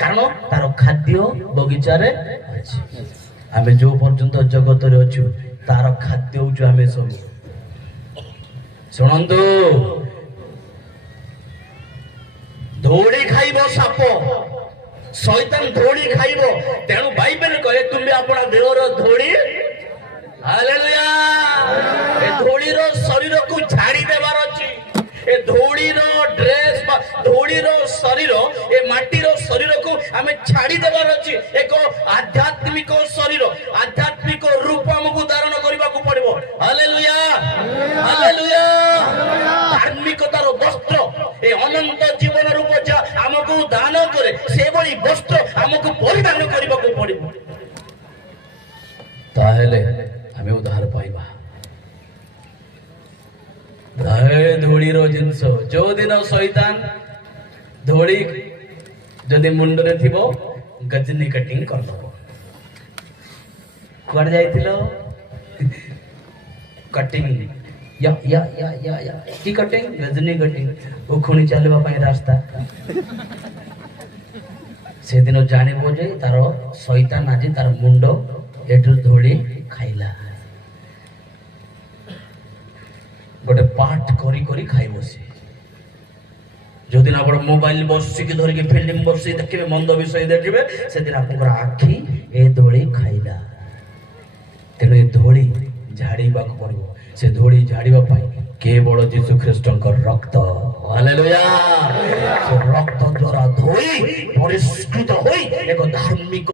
କାରଣ ତାର ଖାଦ୍ୟ ବଗିଚାରେ ଅଛି। ଆମେ ଯୋଉ ପର୍ଯ୍ୟନ୍ତ ଜଗତରେ ଅଛୁ ତାର ଖାଦ୍ୟ ହଉଛୁ ଆମେ ସବୁ। ଶୁଣନ୍ତୁ, ଧୂଳି ଖାଇବ ସାପ, ଶୈତାନ ଧୂଳି ଖାଇବ। ତେଣୁ ବାଇବେଲ କହେ ତୁମେ ଆପଣ ଦେହର ଧୂଳି, ହାଲେଲୁୟା, ଏ ଧୂଳିର ଶରୀରକୁ ଝାଡ଼ି ଦେବାର ଅଛି। ଏ ଧୂଳିର ଡ୍ରେସ ବା ଧୂଳିର ଶରୀର, ଏ ମାଟିର ଶରୀରକୁ ଆମେ ଛାଡ଼ି ଦେବାର ଅଛି। ଏକ ଆଧ୍ୟାତ୍ମିକ ଶରୀର, ଆଧ୍ୟାତ୍ମିକ ରୂପ ଆମକୁ ଧାରଣ କରିବାକୁ ପଡ଼ିବ। Hallelujah, hallelujah. ଧାର୍ମିକତାର ବସ୍ତ୍ର, ଏ ଅନନ୍ତ ଜୀବନ ରୂପ ଯାହା ଆମକୁ ଦାନ କରେ, ସେଭଳି ବସ୍ତ୍ର ଆମକୁ ପରିଧାନ କରିବାକୁ ପଡ଼ିବ। ତାହେଲେ ଆମେ ଉଦ୍ଧାର ପାଇବା। ଧୂଳିର ଜିନିଷ, ଯୋଉ ଦିନ ଶୈତାନ ଧୂଳି ଯଦି ମୁଣ୍ଡରେ ଥିବ ଗଜନି କଟିଂ କରିଦବ। କୁଆଡେ ଯାଇଥିଲ? କଟିଂ, କି କଟିଂ? ଗଜନି କଟିଂ। ଉଖୁଣି ଚାଲିବା ପାଇଁ ରାସ୍ତା। ସେଦିନ ଜାଣିବ ଯେ ତାର ଶୈତାନ ଆଜି ତାର ମୁଣ୍ଡ ଏଠୁ ଧୂଳି ଖାଇଲା। ଗୋଟେ ପାଠ କରି କରି ଖାଇବ ସେ। ଯୋଉଦିନ ଆପଣ ମୋବାଇଲ ବସିକି ଧରିକି ଫିଲ୍ମ ବସିକି ଦେଖିବେ, ମନ୍ଦ ବିଷୟ ଦେଖିବେ, ସେଦିନ ଆପଣଙ୍କର ଆଖି ଏ ଧୂଳି ଖାଇଲା। ତେଣୁ ଏ ଧୂଳି ଝାଡ଼ିବାକୁ ପଡ଼ିବ। ସେ ଧୂଳି ଝାଡ଼ିବା ପାଇଁ କେବଳ ଯୀଶୁ ଖ୍ରୀଷ୍ଟଙ୍କ ରକ୍ତ, ହାଲେଲୁୟା। ସେ ରକ୍ତ ଦ୍ୱାରା ଧୋଇ ପରିଷ୍କୃତ ହୋଇ ଏକ ଧାର୍ମିକ